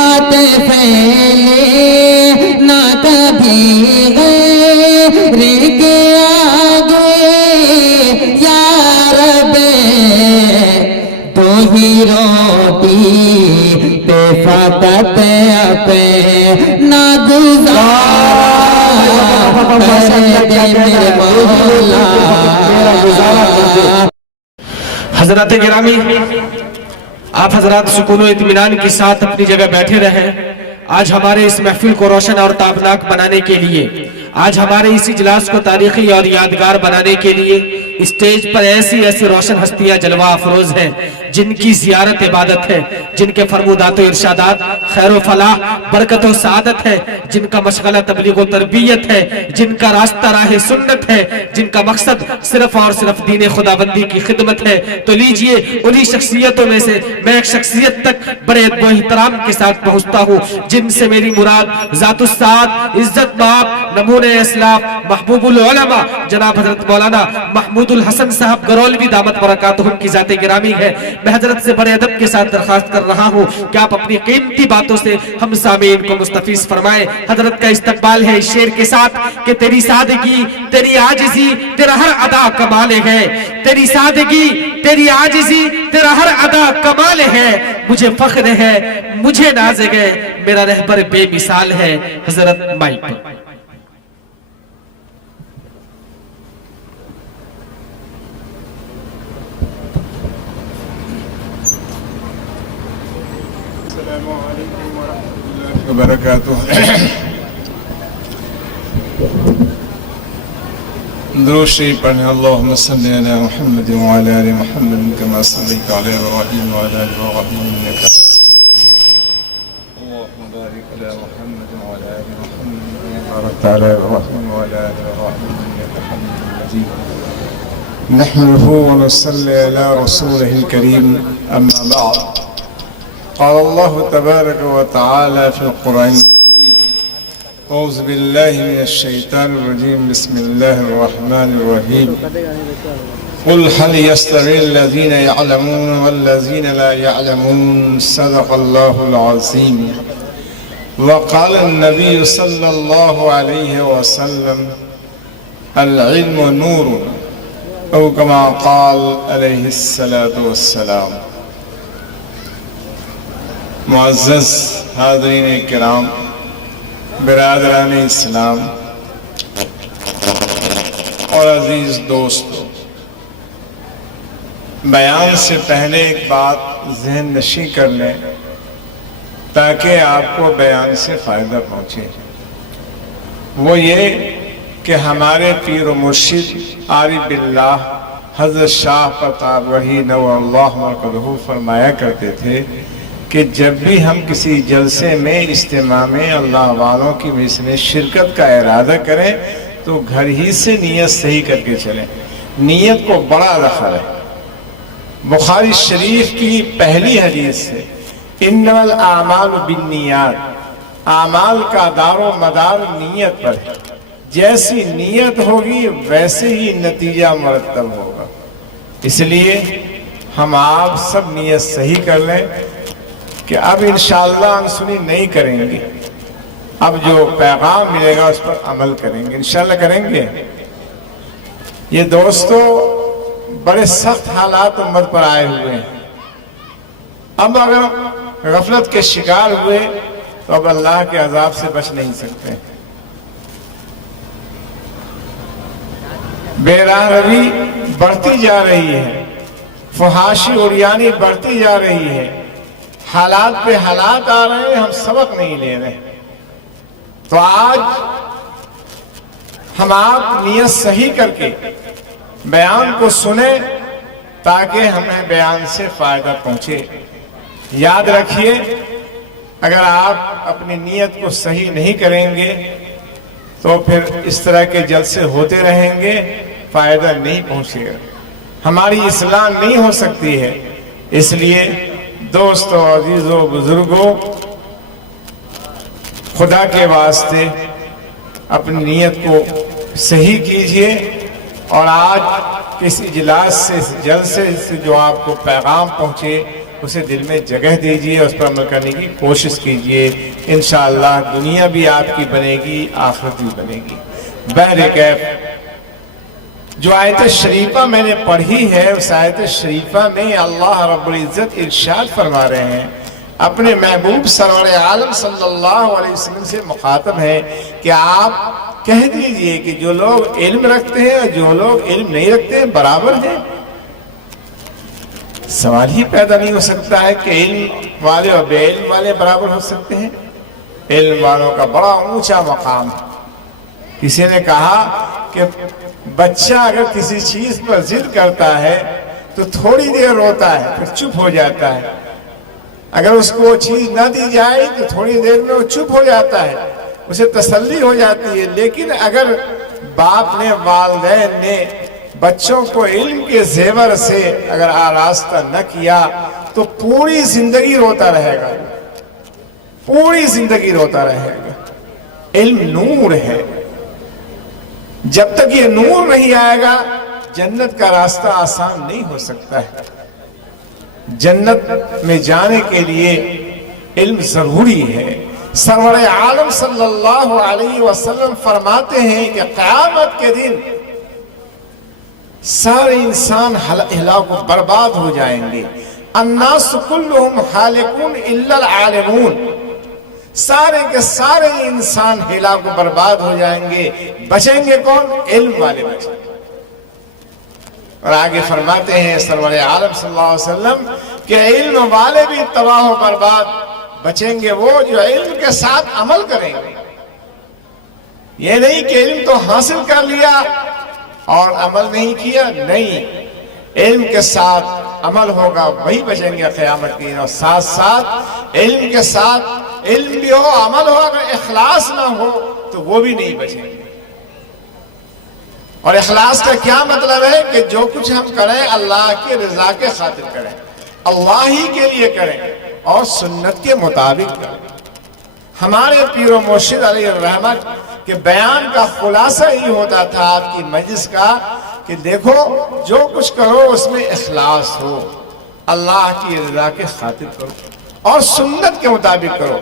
ہاتھ پھیلے نہ کبھی غیر کے آگے یا رب تو ہی روٹی پہ فقط اپنا گزارا کر دے میرے مولا۔ حضرات گرامی، آپ حضرات سکون و اطمینان کے ساتھ اپنی جگہ بیٹھے رہیں۔ آج ہمارے اس محفل کو روشن اور تابناک بنانے کے لیے، آج ہمارے اس اجلاس کو تاریخی اور یادگار بنانے کے لیے اسٹیج پر ایسی ایسی روشن ہستیاں جلوہ افروز ہیں جن کی زیارت عبادت ہے، جن کے فرمودات و ارشادات خیر و فلاح، برکت و سعادت ہے، جن کا مشغلہ تبلیغ و تربیت ہے، جن کا راستہ راہ سنت ہے، جن کا مقصد صرف اور صرف دین خداوندی کی خدمت ہے۔ تو لیجئے انہی شخصیتوں میں سے میں ایک شخصیت تک بڑے ادب و احترام کے ساتھ پہنچتا ہوں جن سے میری مراد ذات السعاد، عزت مآب، نمونہ اسلاف، محبوب العلماء جناب حضرت مولانا محمود الحسن صاحب گرولوی دامت برکاتہم کی ذات گرامی ہے۔ میں حضرت سے بڑے ادب کے ساتھ درخواست کر رہا ہوں کہ آپ اپنی قیمتی باتوں سے ہم سامعین کو مستفیض فرمائیں۔ حضرت کا استقبال ہے اس شعر کے ساتھ کہ تیری سادگی، تیری عاجزی، تیرا ہر ادا کمال ہے۔ تیری سادگی، تیری عاجزی، تیرا ہر ادا کمال ہے۔ مجھے فخر ہے، مجھے ناز ہے، میرا رہبر بے مثال ہے۔ حضرت مائک پر۔ السلام علیکم ورحمۃ اللہ وبرکاتہ۔ درود شریف پڑھیں۔ اللہم صلی علی محمد وعلی آل محمد کما صلیت علی ابراہیم وعلی آل ابراہیم انک اللہم بارک علی محمد وعلی آل محمد کما بارکت علی ابراہیم وعلی آل ابراہیم انک حمید مجید۔ نحمده ونصلی علی رسولہ الکریم، اما بعد۔ قال الله تبارك وتعالى في القرآن المجيد أعوذ بالله من الشيطان الرجيم بسم الله الرحمن الرحيم قل هل يستوي الذين يعلمون والذين لا يعلمون صدق الله العظيم وقال النبي صلى الله عليه وسلم العلم نور أو كما قال عليه الصلاة والسلام۔ معزز حاضرین کرام، برادران اسلام اور عزیز دوستو، بیان سے پہلے ایک بات ذہن نشین کر لیں تاکہ آپ کو بیان سے فائدہ پہنچے۔ وہ یہ کہ ہمارے پیر و مرشد عارف باللہ حضرت شاہ پرتاب وحی نور اللہ مرکزہ فرمایا کرتے تھے کہ جب بھی ہم کسی جلسے میں، اجتماع میں اللہ والوں کی مجلس میں شرکت کا ارادہ کریں تو گھر ہی سے نیت صحیح کر کے چلیں۔ نیت کو بڑا رکھا ہے۔ بخاری شریف کی پہلی حدیث سے انما الاعمال بالنیات، اعمال کا دار و مدار نیت پر ہے۔ جیسی نیت ہوگی ویسے ہی نتیجہ مرتب ہوگا۔ اس لیے ہم آپ سب نیت صحیح کر لیں کہ اب انشاءاللہ انسنی نہیں کریں گے، اب جو پیغام ملے گا اس پر عمل کریں گے، انشاءاللہ کریں گے۔ یہ دوستو بڑے سخت حالات امت پر آئے ہوئے ہیں۔ اب اگر غفلت کے شکار ہوئے تو اب اللہ کے عذاب سے بچ نہیں سکتے۔ بے راہ روی بڑھتی جا رہی ہے، فحاشی عریانی بڑھتی جا رہی ہے، حالات پہ حالات آ رہے ہیں، ہم سبق نہیں لے رہے۔ تو آج ہم آپ نیت صحیح کر کے بیان کو سنیں تاکہ ہمیں بیان سے فائدہ پہنچے۔ یاد رکھیے، اگر آپ اپنی نیت کو صحیح نہیں کریں گے تو پھر اس طرح کے جلسے ہوتے رہیں گے، فائدہ نہیں پہنچے گا، ہماری اصلاح نہیں ہو سکتی ہے۔ اس لیے دوستو، عزیزو، بزرگوں، خدا کے واسطے اپنی نیت کو صحیح کیجئے۔ اور آج اس اجلاس سے، اس جلسے سے جو آپ کو پیغام پہنچے اسے دل میں جگہ دیجئے، اس پر عمل کرنے کی کوشش کیجئے، انشاءاللہ دنیا بھی آپ کی بنے گی، آخرت بھی بنے گی۔ بہرکیف جو آیت شریفہ میں نے پڑھی ہے، اس آیت شریفہ میں اللہ رب العزت ارشاد فرما رہے ہیں، اپنے محبوب سرور عالم صلی اللہ علیہ وسلم سے مخاطب ہے کہ آپ کہہ دیجئے کہ جو لوگ علم رکھتے ہیں اور جو لوگ علم نہیں رکھتے ہیں برابر ہیں۔ سوال ہی پیدا نہیں ہو سکتا ہے کہ علم والے اور بے علم والے برابر ہو سکتے ہیں۔ علم والوں کا بڑا اونچا مقام ہے۔ کسی نے کہا کہ بچہ اگر کسی چیز پر ضد کرتا ہے تو تھوڑی دیر روتا ہے، پھر چپ ہو جاتا ہے۔ اگر اس کو وہ چیز نہ دی جائے تو تھوڑی دیر میں وہ چپ ہو جاتا ہے، اسے تسلی ہو جاتی ہے۔ لیکن اگر باپ نے، والدین نے بچوں کو علم کے زیور سے اگر آراستہ نہ کیا تو پوری زندگی روتا رہے گا، پوری زندگی روتا رہے گا۔ علم نور ہے، جب تک یہ نور نہیں آئے گا جنت کا راستہ آسان نہیں ہو سکتا ہے۔ جنت میں جانے کے لیے علم ضروری ہے۔ سرور عالم صلی اللہ علیہ وسلم فرماتے ہیں کہ قیامت کے دن سارے انسان ہلاک و برباد ہو جائیں گے۔ الناس کلہم ہالکون الا العالمون، سارے کے سارے انسان ہلاک و برباد ہو جائیں گے، بچیں گے کون؟ علم والے بچیں گے۔ اور آگے فرماتے ہیں سرور عالم صلی اللہ علیہ وسلم کہ علم والے بھی تباہ و برباد، بچیں گے وہ جو علم کے ساتھ عمل کریں گے۔ یہ نہیں کہ علم تو حاصل کر لیا اور عمل نہیں کیا، نہیں، علم کے ساتھ عمل ہوگا وہی بچیں گے قیامت کے دن۔ اور ساتھ ساتھ علم کے ساتھ علم بھی ہو، عمل ہو، اگر اخلاص نہ ہو تو وہ بھی نہیں بچیں گے۔ اور اخلاص کا کیا مطلب ہے؟ کہ جو کچھ ہم کریں اللہ کی رضا کے خاطر کریں، اللہ ہی کے لیے کریں اور سنت کے مطابق کریں۔ ہمارے پیر و مرشد علیہ الرحمت کے بیان کا خلاصہ ہی ہوتا تھا آپ کی مجلس کا کہ دیکھو جو کچھ کرو اس میں اخلاص ہو، اللہ کی رضا کے خاطر کرو اور سنت کے مطابق کرو۔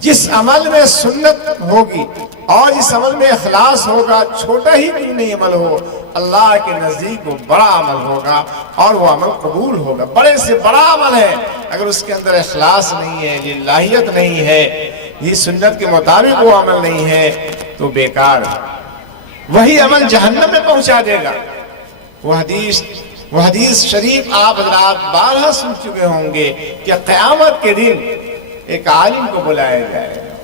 جس عمل میں سنت ہوگی اور جس عمل میں اخلاص ہوگا، چھوٹا ہی بھی نہیں عمل ہو، اللہ کے نزدیک وہ بڑا عمل ہوگا اور وہ عمل قبول ہوگا۔ بڑے سے بڑا عمل ہے، اگر اس کے اندر اخلاص نہیں ہے، للہیت نہیں ہے، یہ سنت کے مطابق وہ عمل نہیں ہے تو بیکار ہے، وہی عمل جہنم میں پہنچا دے گا۔ وہ حدیث شریف آپ حضرات بارہا سن چکے ہوں گے کہ قیامت کے دن ایک عالم کو بلایا جائے گا،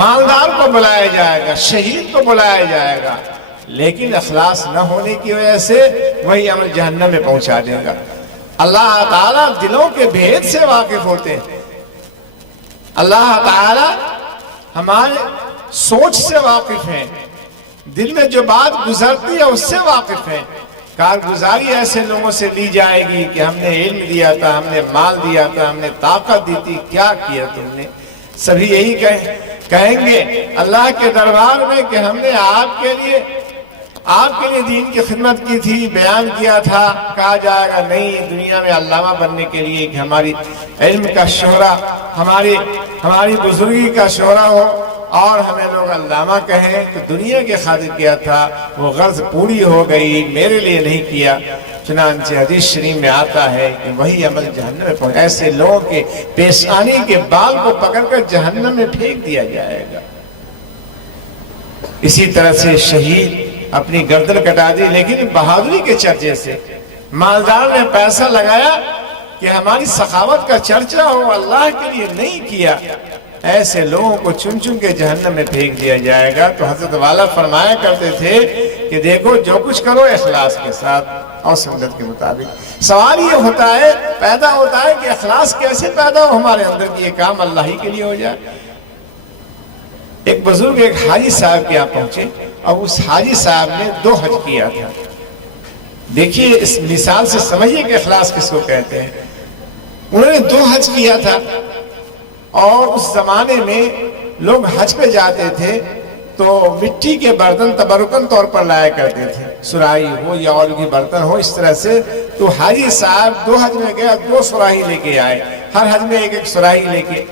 مالدار کو بلایا جائے گا، شہید کو بلایا جائے گا، لیکن اخلاص نہ ہونے کی وجہ سے وہی عمل جہنم میں پہنچا دے گا۔ اللہ تعالیٰ دلوں کے بھید سے واقف ہوتے ہیں، اللہ تعالیٰ ہمارے سوچ سے واقف ہیں، دل میں جو بات گزرتی ہے اس سے واقف ہیں۔ کارگزاری ایسے لوگوں سے لی جائے گی کہ ہم نے علم دیا تھا، ہم نے مال دیا تھا، ہم نے طاقت دی تھی، کیا کیا تم نے؟ سبھی یہی کہیں گے اللہ کے دربار میں کہ ہم نے آپ کے لیے دین کی خدمت کی تھی، بیان کیا تھا۔ کہا جائے گا نہیں، دنیا میں علامہ بننے کے لیے کہ ہماری علم کا شہرہ، ہماری بزرگی کا شہرہ ہو اور ہمیں لوگ علامہ کہیں، تو دنیا کے خاطر کیا تھا، وہ غرض پوری ہو گئی، میرے لیے نہیں کیا۔ چنانچہ حدیث شریف میں آتا ہے کہ وہی عمل جہنم میں پہنچے، ایسے لوگوں کے پیشانی کے بال کو پکڑ کر جہنم میں پھینک دیا جائے گا۔ اسی طرح سے شہید اپنی گردن کٹا دی لیکن بہادری کے چرچے سے، مالدار نے پیسہ لگایا کہ ہماری سخاوت کا چرچا ہو، اللہ کے لیے نہیں کیا، ایسے لوگوں کو چن چن کے جہنم میں پھینک دیا جائے گا۔ تو حضرت والا فرمایا کرتے تھے کہ دیکھو جو کچھ کرو اخلاص کے ساتھ اور سنت کے مطابق۔ سوال یہ پیدا ہوتا ہے کہ اخلاص کیسے پیدا ہو ہمارے اندر کہ یہ کام اللہ ہی کے لیے ہو جائے۔ ایک بزرگ ایک حاجی صاحب کے یہاں پہنچے اور اس حاجی صاحب نے 2 حج کیا تھا۔ دیکھیے اس مثال سے سمجھیے کہ اخلاص کس کو کہتے ہیں۔ انہوں نے 2 حج کیا تھا اور اس زمانے میں لوگ حج پہ جاتے تھے تو مٹی کے برتن تبرکن طور پر لایا کرتے تھے، سراہی ہو یا اور بھی برتن ہو اس طرح سے. تو حاجی صاحب 2 حج میں گیا، 2 سراہی لے کے آئے، ہر حج میں ایک سراہی لے کے،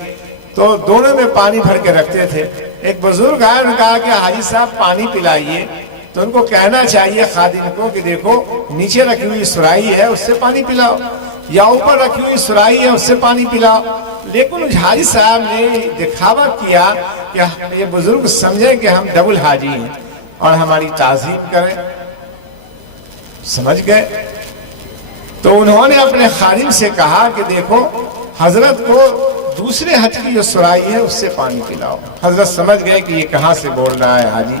تو دونوں میں پانی بھر کے رکھتے تھے. ایک بزرگ آئے، انہوں نے کہا کہ حاجی صاحب پانی پلائیے. تو ان کو کہنا چاہیے خادم کو کہ دیکھو نیچے رکھی ہوئی سراہی ہے اس سے پانی پلاؤ، یا اوپر رکھی ہوئی سراہی ہے اس سے پانی پلاؤ. لیکن حاجی صاحب نے دکھاوا کیا کہ یہ بزرگ سمجھیں کہ ہم ڈبل حاجی ہیں اور ہماری تعظیم کریں. سمجھ گئے؟ تو انہوں نے اپنے خادم سے کہا کہ دیکھو حضرت کو دوسرے حج کی جو سراہی ہے اس سے پانی پلاؤ. حضرت سمجھ گئے کہ یہ کہاں سے بول رہا ہے حاجی،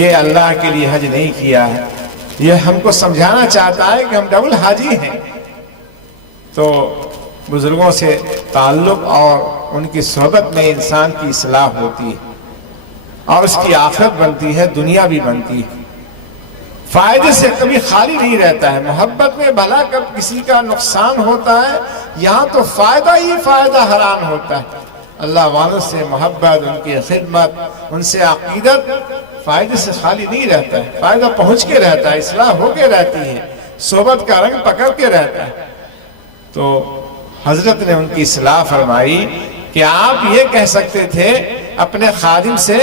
یہ اللہ کے لیے حج نہیں کیا ہے، یہ ہم کو سمجھانا چاہتا ہے کہ ہم ڈبل حاجی ہیں. تو بزرگوں سے تعلق اور ان کی صحبت میں انسان کی اصلاح ہوتی ہے اور اس کی آخرت بنتی ہے، دنیا بھی بنتی ہے. فائدے سے کبھی خالی نہیں رہتا ہے. محبت میں بھلا کب کسی کا نقصان ہوتا ہے، یہاں تو فائدہ ہی فائدہ حرام ہوتا ہے. اللہ والوں سے محبت، ان کی خدمت، ان سے عقیدت فائدے سے خالی نہیں رہتا ہے، فائدہ پہنچ کے رہتا ہے، اصلاح ہو کے رہتی ہے، صحبت کا رنگ پکڑ کے رہتا ہے. تو حضرت نے ان کی اصلاح فرمائی کہ آپ یہ کہہ سکتے تھے اپنے خادم سے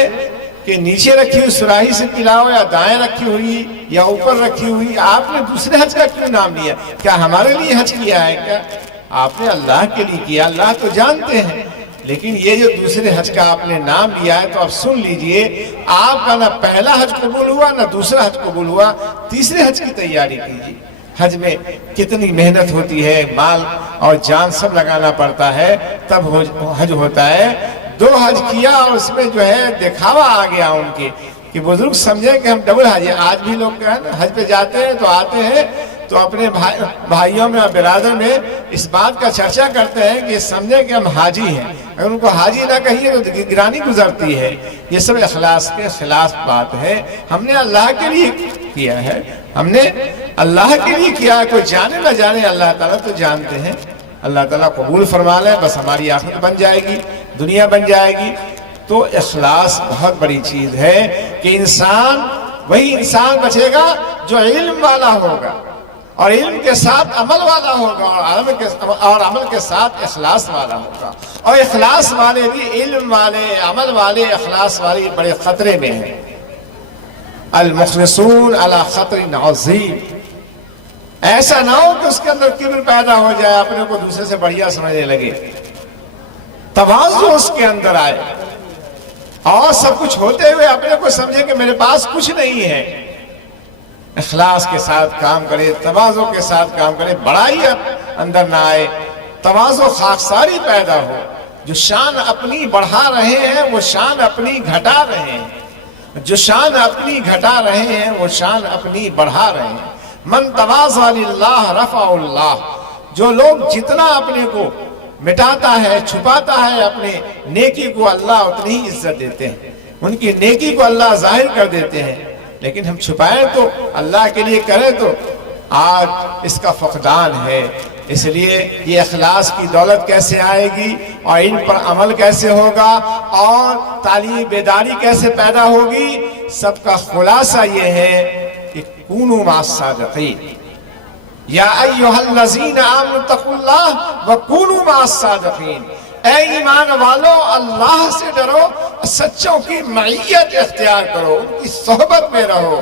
کہ نیچے رکھی ہوئی سراہی سے پلاؤ، یا دائیں رکھی ہوئی یا اوپر رکھی ہوئی. آپ نے دوسرے حج کا کیوں نام لیا؟ کیا ہمارے لیے حج کیا ہے کیا؟ آپ نے اللہ کے لیے کیا، اللہ تو جانتے ہیں. لیکن یہ جو دوسرے حج کا آپ نے نام لیا ہے تو اب سن لیجئے، آپ کا نہ پہلا حج قبول ہوا نہ دوسرا حج قبول ہوا. تیسرے حج کی تیاری کیجیے. حج میں کتنی محنت ہوتی ہے، مال اور جان سب لگانا پڑتا ہے، تب حج ہوتا ہے. 2 حج کیا اور اس میں جو ہے دکھاوا آ گیا ان کے کہ بزرگ سمجھیں کہ ہم ڈبل حاجی. آج بھی لوگ حج پہ جاتے ہیں تو آتے ہیں تو اپنے بھائیوں میں اور برادر میں اس بات کا چرچا کرتے ہیں کہ سمجھیں کہ ہم حاجی ہیں. اگر ان کو حاجی نہ کہیے تو گرانی گزرتی ہے. یہ سب اخلاص کے خلاف بات ہے. ہم نے اللہ کے لیے کیا ہے، ہم نے اللہ کے لیے کیا ہے. کوئی جانے نہ جانے اللہ تعالیٰ تو جانتے ہیں. اللہ تعالیٰ قبول فرما لے، بس ہماری آخرت بن جائے گی، دنیا بن جائے گی. تو اخلاص بہت بڑی چیز ہے کہ وہی انسان بچے گا جو علم والا ہوگا اور علم کے ساتھ عمل والا ہوگا اور عمل کے ساتھ اخلاص والا ہوگا. اور اخلاص والے بھی علم والے، عمل والے، اخلاص والے بڑے خطرے میں ہیں. المخلصون علی خطر عظیم. ایسا نہ ہو کہ اس کے اندر کبر پیدا ہو جائے، اپنے کو دوسرے سے بڑھیا سمجھنے لگے. تواضع اس کے اندر آئے اور سب کچھ ہوتے ہوئے اپنے کو سمجھے کہ میرے پاس کچھ نہیں ہے. اخلاص کے ساتھ کام کرے، تواضع کے ساتھ کام کرے، بڑائی اندر نہ آئے، تواضع خاکساری پیدا ہو. جو شان اپنی بڑھا رہے ہیں وہ شان اپنی گھٹا رہے ہیں، جو شان اپنی گھٹا رہے ہیں وہ شان اپنی بڑھا رہے ہیں. من تواضع للہ رفع اللہ. جو لوگ جتنا اپنے کو مٹاتا ہے، چھپاتا ہے اپنے نیکی کو، اللہ اتنی ہی عزت دیتے ہیں. ان کی نیکی کو اللہ ظاہر کر دیتے ہیں. لیکن ہم چھپائیں تو اللہ کے لیے کریں تو آج اس کا فقدان ہے. اس لیے یہ اخلاص کی دولت کیسے آئے گی اور ان پر عمل کیسے ہوگا اور تعلیم بیداری کیسے پیدا ہوگی؟ سب کا خلاصہ یہ ہے کہ کونوا مع الصادقین. یا ایھا الذین آمنوا اتقوا اللہ وکونوا مع الصادقین. اے ایمان والو، اللہ سے ڈرو، سچوں کی معیت اختیار کرو، ان کی صحبت میں رہو.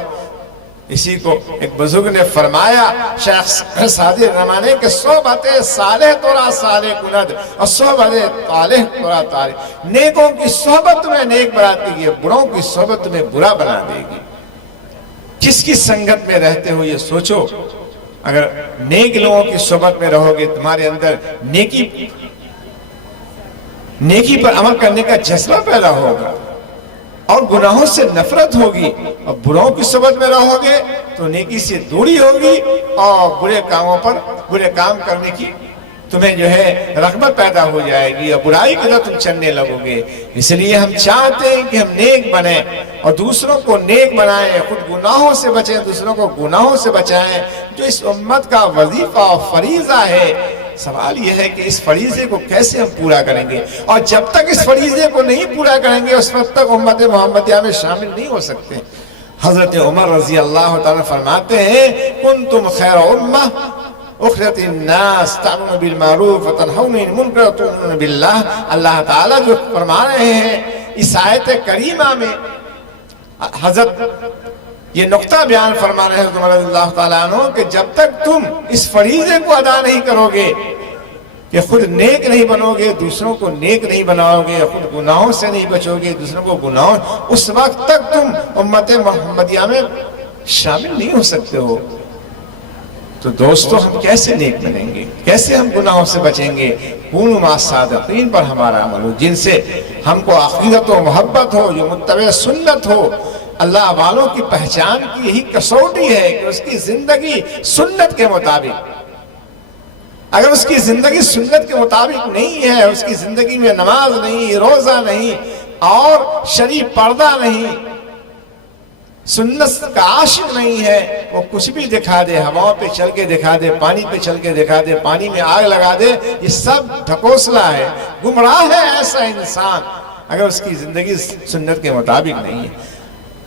اسی کو ایک بزرگ نے فرمایا، شیخ سعدی رحمانی، کہ صحبت صالح تورا صالح کند اور صحبت طالح تورا طالح. نیکوں کی صحبت تمہیں نیک بناتی ہے، بروں کی صحبت تمہیں برا بنا دے گی. جس کی سنگت میں رہتے ہو یہ سوچو. اگر نیک لوگوں کی صحبت میں رہو گے تمہارے اندر نیکی پر عمل کرنے کا جذبہ پیدا ہوگا اور گناہوں سے نفرت ہوگی. اور بروں کی صحبت میں رہو گے تو نیکی سے دوری ہوگی اور برے کام کرنے کی تمہیں جو ہے رغبت پیدا ہو جائے گی اور برائی کی طرف تم چلنے لگو گے. اس لیے ہم چاہتے ہیں کہ ہم نیک بنیں اور دوسروں کو نیک بنائیں، خود گناہوں سے بچیں، دوسروں کو گناہوں سے بچائیں. جو اس امت کا وظیفہ اور فریضہ ہے سوال یہ ہے کہ اس فریضے کو کیسے ہم پورا کریں گے، اور جب تک اس فریضے کو نہیں پورا کریں گے اس وقت تک امت محمدیہ میں شامل نہیں ہو سکتے۔ حضرت عمر رضی اللہ تعالیٰ فرماتے ہیں کنتم خیر امہ اخرجت الناس تعملون بالمعروف وتنہون عن المنکر وتؤمنون باللہ۔ اللہ تعالیٰ جو فرما رہے ہیں اس آیت کریمہ میں، حضرت یہ نقطہ بیان فرما رہے ہیں حضرت عمر رضی اللہ تعالیٰ عنہ کہ جب تک تم اس فریضے کو ادا نہیں کرو گے کہ خود نیک نہیں بنو گے، دوسروں کو نیک نہیں بناؤ گے، خود گناہوں سے نہیں بچو گے، دوسروں کو گناہوں، اس وقت تک تم امت محمدیہ میں شامل نہیں ہو سکتے ہو۔ تو دوستو ہم کیسے نیک بنیں گے، کیسے ہم گناہوں سے بچیں گے؟ کونوا مع الصادقین پر ہمارا عمل ہو، جن سے ہم کو عقیدت و محبت ہو، جو متبع سنت ہو۔ اللہ والوں کی پہچان کی یہی کسوٹی ہے کہ اس کی زندگی سنت کے مطابق، اگر اس کی زندگی سنت کے مطابق نہیں ہے، اس کی زندگی میں نماز نہیں، روزہ نہیں اور شریف پردہ نہیں، سنت کا عاشق نہیں ہے، وہ کچھ بھی دکھا دے، ہواؤں پہ چل کے دکھا دے، پانی پہ چل کے دکھا دے، پانی میں آگ لگا دے، یہ سب ڈھکوسلا ہے، گمراہ ہے ایسا انسان اگر اس کی زندگی سنت کے مطابق نہیں ہے۔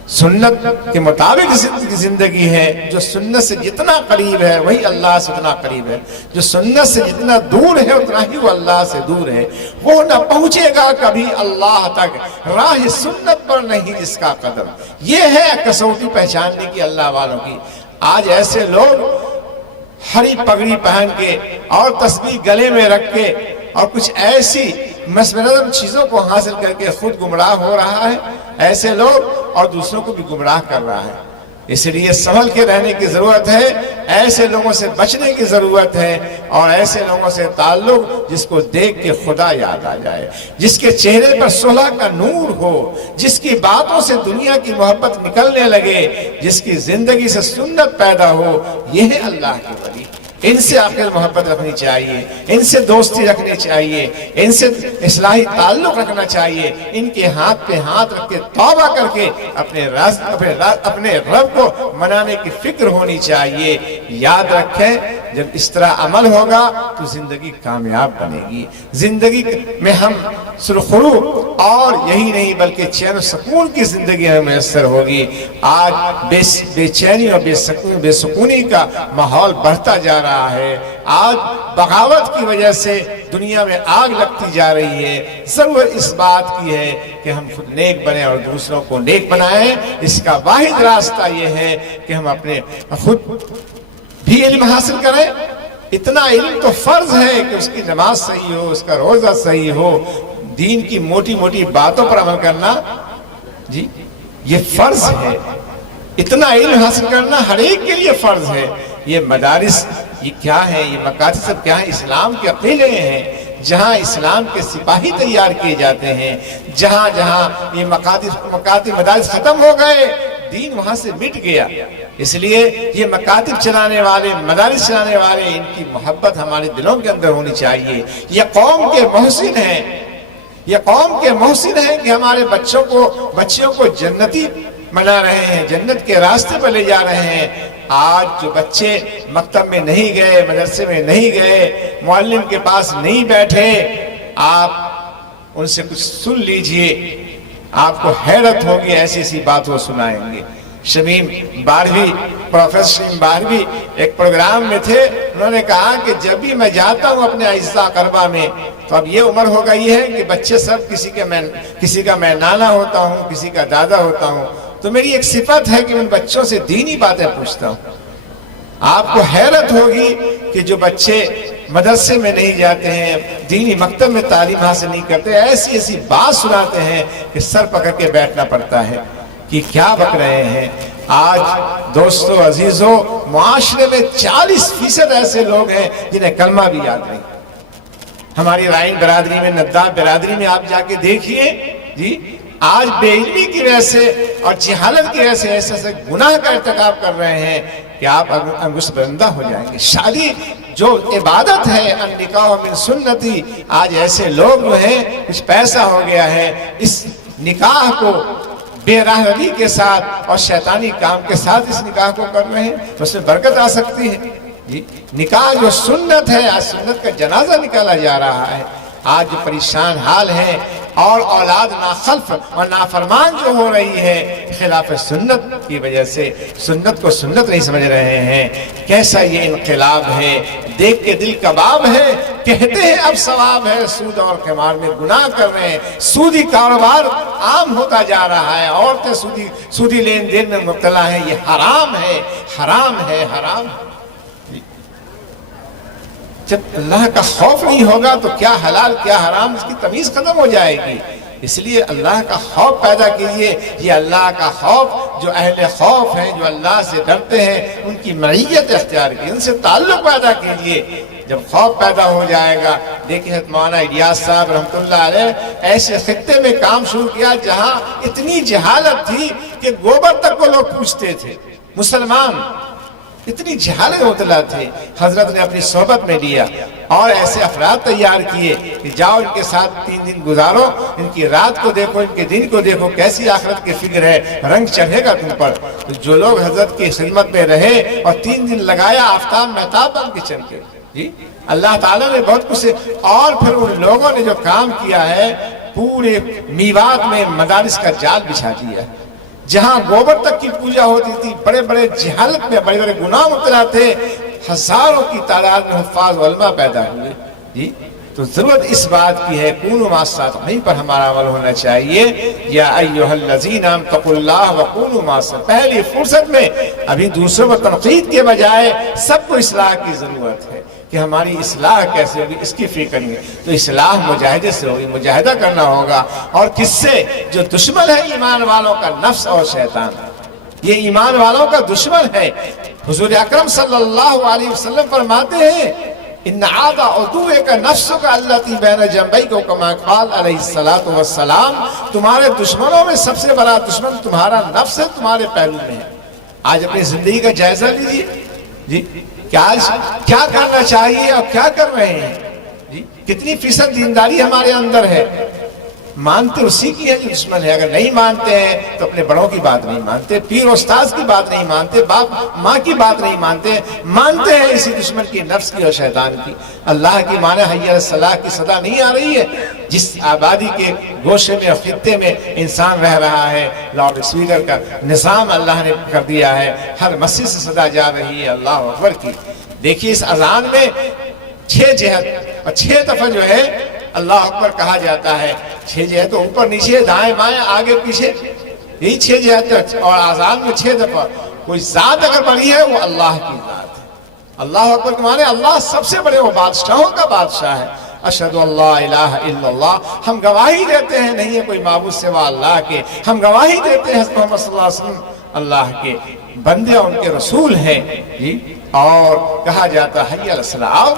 سنت کے مطابق زندگی ہے، جو سنت سے جتنا قریب ہے وہی اللہ سے اتنا قریب ہے، جو سنت سے جتنا دور ہے اتنا ہی وہ اللہ سے دور ہے۔ وہ نہ پہنچے گا کبھی اللہ تک راہ سنت پر نہیں جس کا قدم۔ یہ ہے کسوٹی پہچاننے کی اللہ والوں کی۔ آج ایسے لوگ ہری پگڑی پہن کے اور تسبیح گلے میں رکھ کے اور کچھ ایسی مسمرزم چیزوں کو حاصل کر کے خود گمراہ ہو رہا ہے، ایسے لوگ اور دوسروں کو بھی گمراہ کر رہا ہے۔ اس لیے سنبھل کے رہنے کی ضرورت ہے، ایسے لوگوں سے بچنے کی ضرورت ہے، اور ایسے لوگوں سے تعلق جس کو دیکھ کے خدا یاد آ جائے، جس کے چہرے پر صلح کا نور ہو، جس کی باتوں سے دنیا کی محبت نکلنے لگے، جس کی زندگی سے سنت پیدا ہو۔ یہ ہے اللہ کے ولی۔ ان سے عقل محبت رکھنی چاہیے، ان سے دوستی رکھنی چاہیے، ان سے اصلاحی تعلق رکھنا چاہیے، ان کے ہاتھ پہ ہاتھ رکھ کے توبہ کر کے اپنے رب کو منانے کی فکر ہونی چاہیے۔ یاد رکھیں جب اس طرح عمل ہوگا تو زندگی کامیاب بنے گی، زندگی میں ہم سرخرو اور یہی نہیں بلکہ چین و سکون کی زندگی ہمیں میسر ہوگی۔ آج بے چینی اور بے سکونی کا ماحول بڑھتا جا رہا ہے، آج بغاوت کی وجہ سے دنیا میں آگ لگتی جا رہی ہے۔ ضرورت اس بات کی ہے کہ ہم خود نیک بنیں اور دوسروں کو نیک بنائیں۔ اس کا واحد راستہ یہ ہے کہ ہم اپنے خود بھی علم حاصل کریں۔ اتنا علم تو فرض ہے کہ اس کی نماز صحیح ہو، اس کا روزہ صحیح ہو، دین کی موٹی موٹی باتوں پر عمل کرنا جی یہ فرض ہے۔ اتنا علم حاصل کرنا ہر ایک کے لیے فرض ہے۔ یہ مدارس یہ کیا ہے، یہ مکاتب سب کیا ہے؟ اسلام کے قلعے ہیں جہاں اسلام کے سپاہی تیار کیے جاتے ہیں۔ جہاں جہاں یہ مکاتب مدارس ختم ہو گئے، دین وہاں سے مٹ گیا۔ اس لیے یہ مکاتب چلانے والے، مدارس چلانے والے، ان کی محبت ہمارے دلوں کے اندر ہونی چاہیے۔ یہ قوم کے محسن ہیں، یہ قوم کے محسن ہیں کہ ہمارے بچوں کو جنتی بنا رہے ہیں، جنت کے راستے پر لے جا رہے ہیں۔ آج جو بچے مکتب میں نہیں گئے، مدرسے میں نہیں گئے، معلم کے پاس نہیں بیٹھے، آپ ان سے کچھ سن لیجئے، آپ کو حیرت ہوگی، ایسی ایسی بات وہ سنائیں گے۔ شمیم باروی، پروفیسر شمیم باروی ایک پروگرام میں تھے، انہوں نے کہا کہ جب بھی میں جاتا ہوں اپنے اعزاء اقربا میں تو اب یہ عمر ہو گئی ہے کہ بچے سب کسی کا میں نانا ہوتا ہوں، کسی کا دادا ہوتا ہوں، تو میری ایک صفت ہے کہ ان بچوں سے دینی باتیں پوچھتا ہوں۔ آپ کو حیرت ہوگی کہ جو بچے مدرسے میں نہیں جاتے ہیں، دینی مکتب میں تعلیم حاصل نہیں کرتے، ایسی ایسی بات سناتے ہیں کہ سر پکڑ کے بیٹھنا پڑتا ہے کہ کیا بک رہے ہیں۔ آج دوستو عزیزو، معاشرے میں 40% ایسے لوگ ہیں جنہیں کلمہ بھی یاد نہیں۔ ہماری رائن برادری میں، نداب برادری میں آپ جا کے دیکھیے جی، آج بے علمی کی وجہ سے اور جہالت کی وجہ سے ایسے ایسے گناہ کا ارتکاب کر رہے ہیں کہ آپ انگشت برندہ ہو جائیں گے۔ شادی جو عبادت ہے، النکاح من سنتی، آج ایسے لوگ جو ہیں کچھ پیسہ ہو گیا ہے، اس نکاح کو بے راہ روی کے ساتھ اور شیطانی کام کے ساتھ اس نکاح کو کر رہے ہیں، اس میں برکت آ سکتی ہے۔ جی نکاح جو سنت ہے، آج سنت کا جنازہ نکالا جا رہا ہے. آج جو پریشان حال ہے اور اولاد ناخلف اور نافرمان جو ہو رہی ہے خلاف سنت کی وجہ سے، سنت کو سنت نہیں سمجھ رہے ہیں. کیسا یہ انقلاب ہے، دیکھ کے دل کباب ہے. کہتے ہیں اب ثواب ہے، سود اور قمار میں گناہ کر رہے ہیں. سودی کاروبار عام ہوتا جا رہا ہے، عورتیں سودی لین دین میں مبتلا ہیں. یہ حرام ہے، حرام ہے، حرام ہے. جب اللہ کا خوف نہیں ہوگا تو کیا حلال کیا حرام اس کی تمیز ختم ہو جائے گی. اس لیے اللہ کا خوف پیدا کیجئے. یہ اللہ کا خوف، جو اہل خوف ہیں، جو اللہ سے ڈرتے ہیں، ان کی معیت اختیار کی، ان سے تعلق پیدا کیجئے. جب خوف پیدا ہو جائے گا، دیکھیں مولانا الیاس صاحب رحمۃ اللہ علیہ ایسے خطے میں کام شروع کیا جہاں اتنی جہالت تھی کہ گوبر تک کو لوگ پوچھتے تھے. مسلمان اتنی جہالت مبتلا تھے. حضرت نے اپنی صحبت میں لیا اور ایسے افراد تیار کیے کہ جاؤ ان کے ساتھ 3 دن گزارو، ان کی رات کو دیکھو، ان کے دن کو دیکھو، کیسی آخرت کی فکر ہے، رنگ چڑھے گا تم پر. تو جو لوگ حضرت کی خدمت میں رہے اور 3 دن لگایا، آفتاب مہتاب بن کے چل کے، جی اللہ تعالیٰ نے بہت کچھ. اور پھر ان لوگوں نے جو کام کیا ہے، پورے میوات میں مدارس کا جال بچھا دیا. جہاں گوبر تک کی پوجا ہوتی تھی، بڑے بڑے جہالت میں بڑے بڑے گناہ مبتلا تھے، ہزاروں کی تعداد میں حفاظ علماء پیدا ہوئے. جی تو ضرورت اس بات کی ہے، کونوا مع الصادقین پر ہمارا عمل ہونا چاہیے. یا ایھا الذین اتقوا اللہ وکونوا مع الصادقین. پہلی فرصت میں ابھی دوسروں کو تنقید کے بجائے سب کو اصلاح کی ضرورت ہے کہ ہماری اصلاح کیسے ہوگی، اس کی فکر نہیں. تو اصلاح مجاہدے سے ہوگی، مجاہدہ کرنا ہوگا. اور کس سے؟ جو دشمن ہے ایمان والوں کا، نفس اور شیطان. یہ ایمان والوں کا دشمن ہے. حضور اکرم صلی اللہ علیہ وسلم فرماتے ہیں ان عاد عدوک نفسک التی بین جنبیک کما قال علیہ الصلوۃ والسلام. تمہارے دشمنوں میں سب سے بڑا دشمن تمہارا نفس ہے، تمہارے پہلو میں ہے. آج اپنی زندگی کا جائزہ لیجیے. جی کیا کرنا چاہیے اور کیا کر رہے ہیں؟ جی کتنی فیصد دینداری ہمارے اندر ہے؟ مانتے اسی کی ہے جو دشمن ہے. اگر نہیں مانتے ہیں تو اپنے بڑوں کی بات نہیں مانتے، پیر استاذ کی بات نہیں مانتے، باپ ماں کی بات نہیں مانتے. مانتے ہیں اسی دشمن کی، نفس کی اور شیطان کی. اللہ کی مانے حی علی الصلاح کی صدا نہیں آ رہی ہے. جس آبادی کے گوشے میں اور خطے میں انسان رہ رہا ہے، لاؤڈ اسپیکر کا نظام اللہ نے کر دیا ہے. ہر مسجد سے صدا جا رہی ہے اللہ اکبر کی. دیکھیے اس اذان میں 6 جہت اور 6 دفعہ جو ہے اللہ اکبر کہا جاتا ہے. 6 جہت تو اوپر نیچے دائیں بائیں آگے پیچھے، یہی 6 جہت. اور اذان میں 6 دفعہ کوئی ذات اگر بڑی ہے وہ اللہ کی ذات ہے. اللہ اکبر کے معنی اللہ سب سے بڑے، وہ بادشاہوں کا بادشاہ ہے. اشہد ان لا الہ الا اللہ. ہم گواہی دیتے ہیں نہیں ہے کوئی معبود سوا اللہ کے. ہم گواہی دیتے ہیں حضرت محمد صلی اللہ علیہ وسلم اللہ کے بندے اور ان کے رسول ہیں. جی اور کہا جاتا ہے حی علی الصلاح. آؤ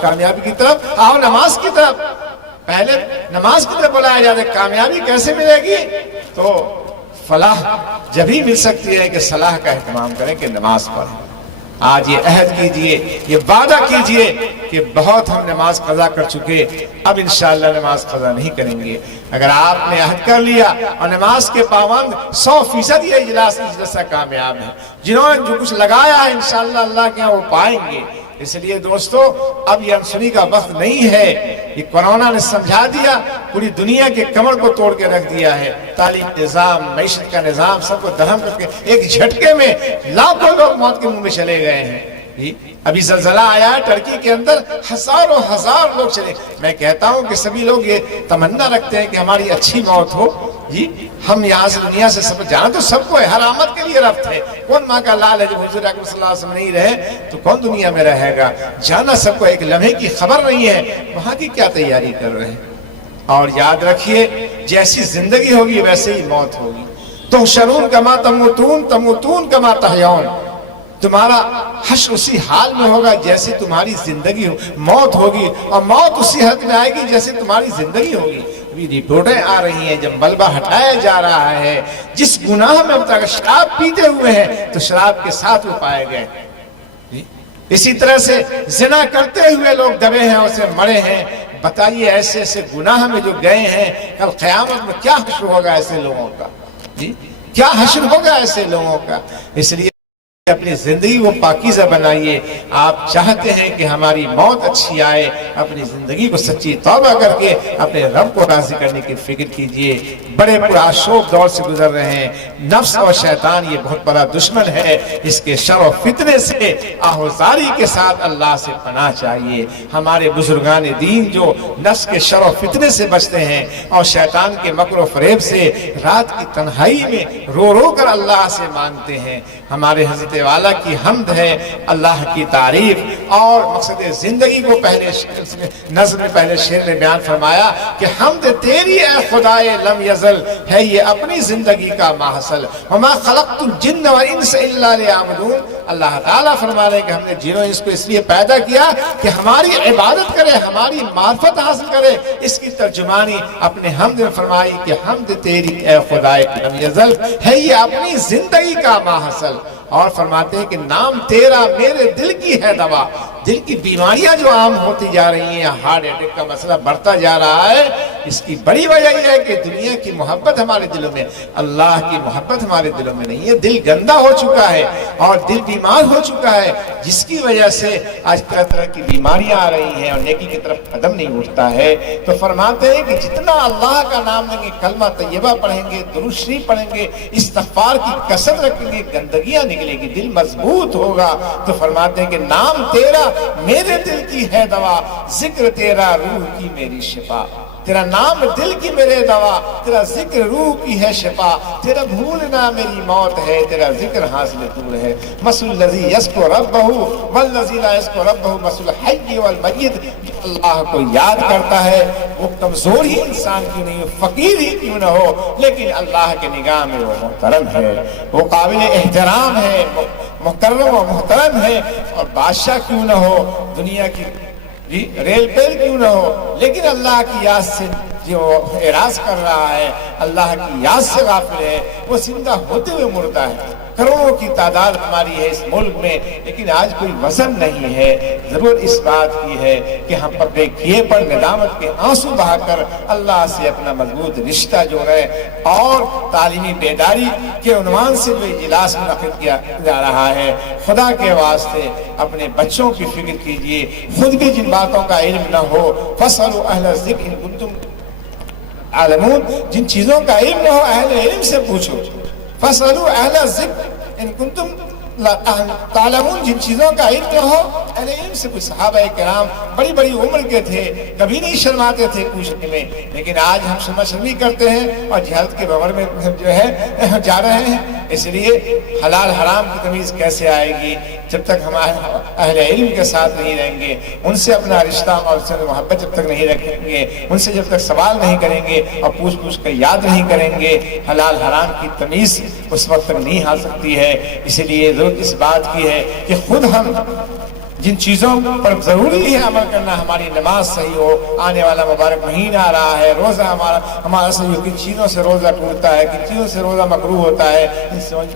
کامیابی کی طرف، آؤ نماز کی طرف. پہلے نماز کی طرف بلایا جاتا ہے. کامیابی کیسے ملے گی؟ تو فلاح جبھی مل سکتی ہے کہ صلاح کا اہتمام کریں کہ نماز پڑھیں. آج یہ عہد کیجئے، یہ وعدہ کیجئے کہ بہت ہم نماز قضا کر چکے، اب انشاءاللہ نماز قضا نہیں کریں گے. اگر آپ نے عہد کر لیا اور نماز کے پابند 100% یہ اجلاس سے کامیاب ہے. جنہوں نے جو کچھ لگایا ہے انشاءاللہ اللہ کے ہاں وہ پائیں گے. اس لیے دوستو اب یہ انسنی کا وقت نہیں ہے. یہ کورونا نے سمجھا دیا، پوری دنیا کے کمر کو توڑ کے رکھ دیا ہے. تعلیم نظام، معیشت کا نظام سب کو درہم کر کے ایک جھٹکے میں لاکھوں لوگ موت کے منہ میں چلے گئے ہیں. ابھی زلزلہ آیا ہے ٹرکی کے اندر، ہزاروں ہزار لوگ چلے. میں کہتا ہوں کہ سبھی لوگ یہ تمنا رکھتے ہیں کہ ہماری اچھی موت ہو. جی ہم یہاں سے دنیا سے سب جانا تو سب کو ہے، ہر آمد کے لیے رفت ہے. کون ماں کا لال ہے؟ جب حضور اکرم صلی اللہ علیہ وسلم نہیں رہے تو کون دنیا میں رہے گا؟ جانا سب کو. ایک لمحے کی خبر نہیں ہے وہاں کی کیا تیاری کر رہے ہیں. اور یاد رکھیے جیسی زندگی ہوگی ویسے ہی موت ہوگی. تحشرون کما تموتون تموتون کما تحیون. تمہارا حشر اسی حال میں ہوگا جیسے تمہاری زندگی ہو. موت ہوگی اور موت اسی حد میں آئے گی جیسے تمہاری زندگی ہوگی. ابھی رپورٹیں آ رہی ہیں جب ملبہ ہٹایا جا رہا ہے، جس گناہ میں اگر شراب پیتے ہوئے ہیں تو شراب کے ساتھ وہ پائے گئے. اسی طرح سے زنا کرتے ہوئے لوگ دبے ہیں اور سے مرے ہیں. بتائیے ایسے ایسے گناہ میں جو گئے ہیں، کل قیامت میں کیا حشر ہوگا ایسے لوگوں کا؟ جی کیا حشر ہوگا ایسے لوگوں کا؟ اس لیے اپنی زندگی کو پاکیزہ بنائیے. آپ چاہتے ہیں کہ ہماری موت اچھی آئے, اپنی زندگی کو سچی توبہ کر کے اپنے رب کو راضی کرنے کی فکر کیجئے. بڑے پرآشوب دور سے گزر رہے ہیں. نفس اور شیطان یہ بہت بڑا دشمن ہے. اس کے شر و فتنے سے آہوزاری کے ساتھ اللہ سے پناہ چاہیے. ہمارے بزرگان دین جو نفس کے شر و فتنے سے بچتے ہیں اور شیطان کے مکر و فریب سے رات کی تنہائی میں رو رو کر اللہ سے مانگتے ہیں. ہمارے حضرت والا کی حمد ہے, اللہ کی تعریف. اور مقصد زندگی کو پہلے نظم میں پہلے شعر میں بیان فرمایا کہ حمد تیری اے خدائے لم یزل, ہے یہ اپنی زندگی کا ماحصل. وما خلقت الجن والانس الا لیعبدون. اللہ تعالیٰ فرما رہے کہ ہم نے جنوں اس کو اس لیے پیدا کیا کہ ہماری عبادت کرے, ہماری معرفت حاصل کرے. اس کی ترجمانی اپنے حمد میں فرمائی کہ حمد تیری اے خدائے لم یزل, ہے یہ اپنی زندگی کا ماحصل. اور فرماتے ہیں کہ نام تیرا میرے دل کی ہے دوا. دل کی بیماریاں جو عام ہوتی جا رہی ہیں, ہارٹ اٹیک کا مسئلہ بڑھتا جا رہا ہے, اس کی بڑی وجہ یہ ہے کہ دنیا کی محبت ہمارے دلوں میں, اللہ کی محبت ہمارے دلوں میں نہیں ہے. دل گندا ہو چکا ہے اور دل بیمار ہو چکا ہے, جس کی وجہ سے آج طرح طرح کی بیماریاں آ رہی ہیں اور نیکی کی طرف قدم نہیں اٹھتا ہے. تو فرماتے ہیں کہ جتنا اللہ کا نام لیں گے, کلمہ طیبہ پڑھیں گے, درود شریف پڑھیں گے, استغفار کی کثرت رکھیں گے, گندگیاں نکلے گی, دل مضبوط ہوگا. تو فرماتے ہیں کہ نام تیرا میرے دل کی ہے دوا, ذکر تیرا روح کی میری شفا. تیرا نام دل کی میرے دوا, تیرا ذکر روح کی ہے شفا. تیرا بھولنا میری موت ہے, تیرا ذکر حاصل دور ہے. مثل الذی یذکر ربہ والذی لا یذکر ربہ مثل الحی والمیت. اللہ کو یاد کرتا ہے وہ کمزور ہی انسان کیوں نہیں ہو, فقیر ہی کیوں نہ ہو, لیکن اللہ کے نگاہ میں وہ محترم ہے, وہ قابل احترام ہے, مکرم و محترم ہے. اور بادشاہ کیوں نہ ہو, دنیا کی ریل پیل کیوں نہ ہو, لیکن اللہ کی یاد سے جو اعراض کر رہا ہے, اللہ کی یاد سے غافل ہے, وہ زندہ ہوتے ہوئے مردہ ہے. کروڑوں کی تعداد ہماری ہے اس ملک میں, لیکن آج کوئی وزن نہیں ہے. ضرورت اس بات کی ہے کہ ہم پردے کیے پر ندامت کے آنسو بہا کر اللہ سے اپنا مضبوط رشتہ جوڑیں. اور تعلیمی بیداری کے عنوان سے جو اجلاس منعقد کیا جا رہا ہے, خدا کے واسطے اپنے بچوں کی فکر کیجئے. خود بھی جن باتوں کا علم نہ ہو, فاسألوا اہل الذکر ان کنتم عالمون, جن چیزوں کا علم نہ ہو اہل علم سے پوچھو. فاسألوا اہل الذکر ان کنتم تعلمون, جن چیزوں کا علم نہ ہو اہل علم سے پوچھو. صحابہ کرام بڑی بڑی عمر کے تھے, کبھی نہیں شرماتے تھے پوچھنے میں, لیکن آج ہم شرمی کرتے ہیں اور جہالت کے بغیر میں جو ہے جا رہے ہیں. اس لیے حلال حرام کی تمیز کیسے آئے گی جب تک ہم اہل علم کے ساتھ نہیں رہیں گے, ان سے اپنا رشتہ اور ان سے محبت جب تک نہیں رکھیں گے, ان سے جب تک سوال نہیں کریں گے اور پوچھ پوچھ کر یاد نہیں کریں گے, حلال حرام کی تمیز اس وقت تک نہیں آ سکتی ہے. اسی لیے ضرورت اس بات کی ہے کہ خود ہم جن چیزوں پر ضروری ہے عمل کرنا, ہماری نماز صحیح ہو, آنے والا مبارک مہینہ آ رہا ہے, روزہ ہمارا صحیح ہو, کن چیزوں سے روزہ ٹوٹتا ہے, کن چیزوں سے روزہ مکروہ ہوتا ہے,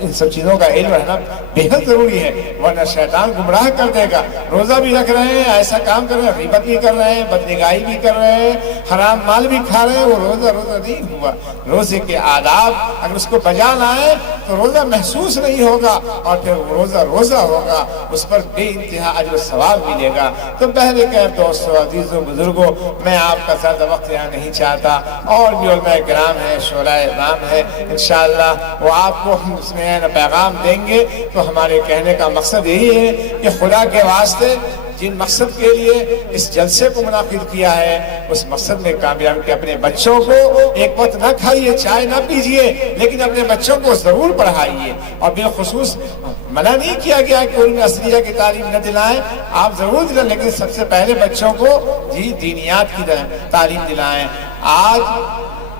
ان سب چیزوں کا علم رہنا بہت ضروری ہے, ورنہ شیطان گمراہ کر دے گا. روزہ بھی رکھ رہے ہیں, ایسا کام کر رہے ہیں, غیبت بھی کر رہے ہیں, بدنگاہی بھی کر رہے ہیں, حرام مال بھی کھا رہے ہیں, وہ روزہ نہیں ہوا. روزے کے آداب اگر اس کو بجا لائیں تو روزہ محسوس نہیں ہوگا, اور پھر روزہ ہوگا, اس پر بے انتہا اجر ثواب ملے گا. تو پہلے کہ دوستو, عزیزوں, بزرگوں, میں آپ کا زیادہ وقت یہاں نہیں چاہتا, اور بھی علماء کرام ہیں, شعراء اعلام ہیں, انشاءاللہ وہ آپ کو ہم اس میں پیغام دیں گے. تو ہمارے کہنے کا مقصد یہی ہے کہ خدا کے واسطے جن مقصد کے لیے اس جلسے کو منعقد کیا ہے, اس مقصد میں کامیاب کہ اپنے بچوں کو ایک وقت نہ کھائیے, چائے نہ پیجیے, لیکن اپنے بچوں کو ضرور پڑھائیے. اور بالخصوص منع نہیں کیا گیا کہ علم اصلیہ کی تعلیم نہ دلائیں, آپ ضرور دلائیں, لیکن سب سے پہلے بچوں کو دینیات کی تعلیم دلائیں. آج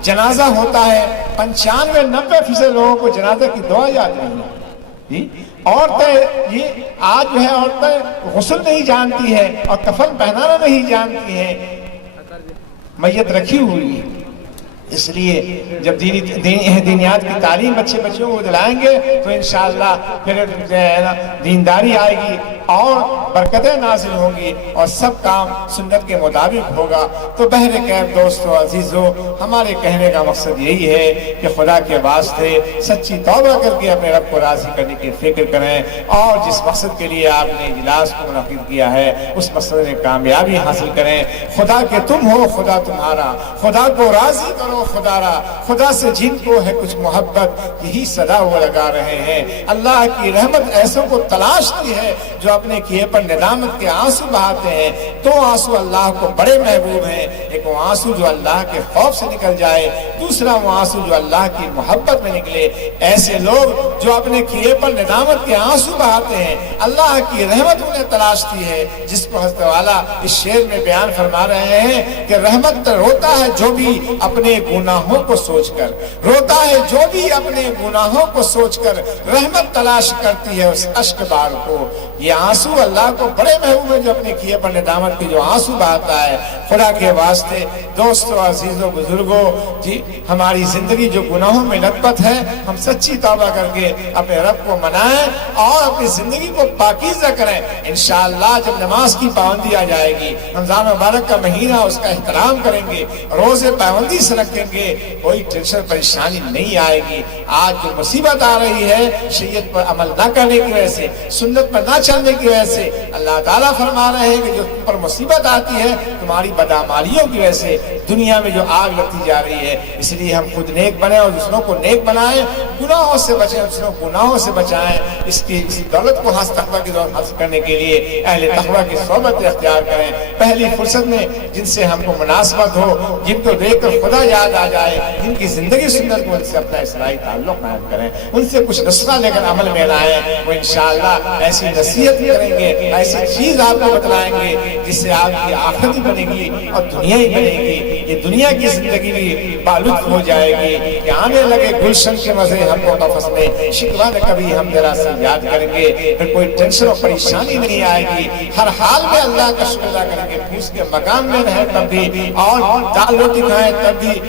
جنازہ ہوتا ہے, 95-90% لوگوں کو جنازہ کی دعا یاد نہیں ہے. عورتیں یہ آج جو ہے عورتیں غسل نہیں جانتی ہے اور کفن پہنانا نہیں جانتی ہیں, میت رکھی ہوئی ہے, اس لیے جب دینیات کی تعلیم بچوں کو دلائیں گے تو انشاءاللہ پھر دینداری آئے گی اور برکتیں نازل ہوں گی اور سب کام سنت کے مطابق ہوگا۔ تو بہرکیف دوستو عزیزو، ہمارے کہنے کا مقصد یہی ہے کہ خدا کے واسطے سچی توبہ کر کے اپنے رب کو راضی کرنے کی فکر کریں، اور جس مقصد کے لیے آپ نے اجلاس کو منعقد کیا ہے اس مقصد میں کامیابی حاصل کریں۔ خدا کے تم ہو، خدا تمہارا، خدا کو راضی کرو خدا را، خدا سے جن کو ہے کچھ محبت، یہی صدا وہ لگا رہے ہیں۔ اللہ کی رحمت ایسوں کو تلاشتی ہے جو اپنے کیے پر ندامت کے آنسو بہاتے ہیں۔ دو آنسو اللہ کو بڑے محبوب ہیں، ایک وہ آنسو جو اللہ کے خوف سے نکل جائے، دوسرا وہ آنسو جو اللہ کی محبت میں نکلے۔ ایسے لوگ جو اپنے کیے پر ندامت کے آنسو بہاتے ہیں، اللہ کی رحمت انہیں تلاشتی ہے، جس کو حضرت والا اس شعر میں بیان فرما رہے ہیں کہ رحمت روتا ہے جو بھی اپنے گناہوں کو سوچ کر، روتا ہے جو بھی اپنے گناہوں کو سوچ کر، رحمت تلاش کرتی ہے اس اشک بار کو۔ یہ آنسو اللہ کو بڑے محبوب ہیں جو اپنے کیے پر ندامت کے جو آنسو بہاتا ہے۔ خدا کے واسطے دوستو عزیزو بزرگو جی، ہماری زندگی جو گناہوں میں لطپت ہے، ہم سچی توبہ کر کے اپنے رب کو منائیں اور اپنی زندگی کو پاکیزہ کریں۔ انشاءاللہ جب نماز کی پابندی آ جائے گی، رمضان مبارک کا مہینہ، اس کا احترام کریں گے، روزے پابندی سے رکھیں گے، کوئی ٹینشن پریشانی نہیں آئے گی۔ آج جو مصیبت آ رہی ہے شریعت پر عمل نہ کرنے کی وجہ سے، سنت پر نہ چلنے کی وجہ سے، اللہ تعالیٰ فرما رہے ہیں کہ جو تم پر مصیبت آتی ہے تمہاری بدعمالیوں کی وجہ سے، دنیا میں جو آگ لگتی جا رہی ہے۔ اس لیے ہم خود نیک بنیں اور دوسروں کو نیک بنائیں، گناہوں سے بچیں، دوسروں کو گناہوں سے بچائیں۔ اسی دولت کو تقویٰ کی دولت حاصل کرنے کے لیے اہل تقویٰ کی صحبت اختیار کریں۔ پہلی فرصت میں جن سے ہم کو مناسبت ہو، جن کو دیکھ کر خدا یاد آ جائے، جن کی زندگی سنت کو ان سے اپنا اصلاحی تعلق قائم کریں، ان سے کچھ نسخہ لے کر عمل میں لائیں۔ وہ انشاءاللہ ایسی نصیحت کریں گے، ایسی چیز آپ کو بتلائیں گے جس سے آپ کی آخرت ہی بنے گی اور دنیا ہی بنے گی۔ یہ دنیا کی زندگی بھی بالغ ہو جائے گی کہ آنے لگے گلشن کے مزے ہم کو قفس میں، شکوہ نہ کبھی ہم ذرا سے یاد کریں گے، پھر کوئی ٹینشن اور پریشانی نہیں آئے گی۔ ہر حال میں اللہ کا شکر ادا کریں گے، پھر اس کے مقام میں رہیں تب بھی، اور دال روٹی کھائیں تب بھی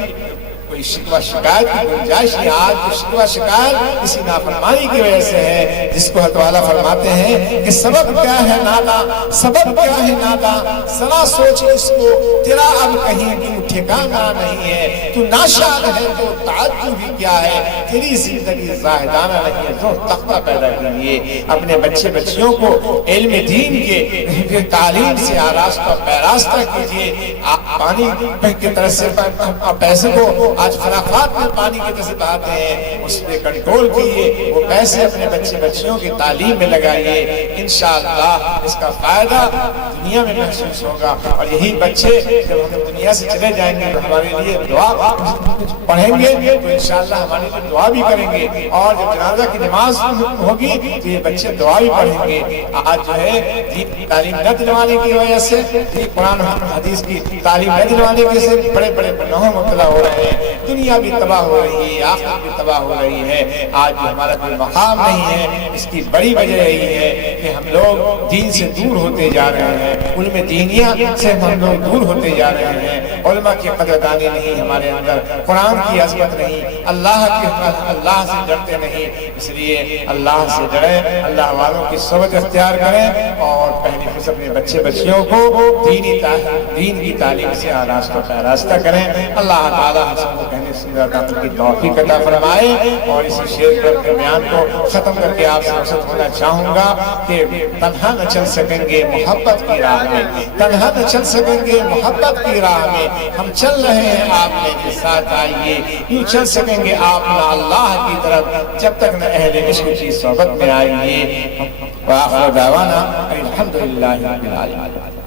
کوئی شکوہ شکایت کی گنجائش نہیں۔ آج تو شکوہ شکایت اسی نافرمانی کی وجہ سے ہے، جس کو حضرت والا فرماتے ہیں کہ سبب کیا ہے نادا، سبب کیا ہے نادا، ذرا سوچ اس کو، تیرا اب کہیں تو ٹھکانہ نہیں ہے، تو ناشاد ہے تو تعجب ہی کیا ہے، تیری زندگی زاہدانہ نہیں ہے۔ جو تقویٰ پیدا کیجیے، اپنے بچے بچیوں کو علم دین کے تعلیم سے آراستہ پیراستہ کیجیے۔ پانی کی طرح سے پیسے کو آج خرافات میں پانی کی طرح سے بہاتے ہیں، اس پہ کنٹرول کیجیے، وہ پیسے اپنے بچے بچیوں کی تعلیم میں لگائیے۔ انشاءاللہ اس کا فائدہ دنیا میں محسوس ہوگا، اور یہی بچے جب ہم دنیا سے چلے جائیں گے تو ہمارے لیے دعا پڑھیں گے، تو انشاءاللہ ہمارے لیے دعا بھی کریں گے، اور جب جنازہ کی نماز ہوگی تو یہ بچے دعا بھی پڑھیں گے۔ آج جو ہے دین کی تعلیم نہ دلوانے کی وجہ سے، قرآن حدیث کی تعلیم نہ دلوانے کی وجہ سے بڑے بڑے گناہوں میں مبتلا ہو رہے ہیں، دنیا بھی تباہ ہو رہی ہے، آخرت بھی تباہ ہو رہی ہے۔ آج بھی ہمارا کوئی مقام نہیں ہے، اس کی بڑی وجہ یہی ہے کہ ہم لوگ دین سے دور ہوتے جا رہے ہیں، علم دینیہ سے ہم لوگ دور ہوتے جا رہے ہیں، علماء کی قدردانی نہیں ہمارے اندر، قرآن کی عظمت نہیں، اللہ سے ڈرتے نہیں۔ اس لیے اللہ سے ڈریں، اللہ والوں کی صحبت اختیار کریں، اور پہلی فرصت اپنے بچے بچیوں کو دین کی تعلیم سے آراستہ پیراستہ کریں۔ اللہ تعالیٰ ہم سب کو کہنے سننے کی توفیق عطا فرمائے۔ اور اسی شعر پر اپنے بیان کو ختم کر کے آپ سے رخصت ہونا چاہوں گا کہ تنہا نہ چل سکیں گے محبت کی راہ میں، تنہا نہ چل سکیں گے محبت کی راہ میں، ہم چل رہے ہیں آپ کے ساتھ آئیے، یوں چل سکیں گے آپ نہ اللہ کی طرف جب تک نہ اہل عشق کی صحبت میں آئیے۔ وآخر دعوانا الحمدللہ رب العالمین۔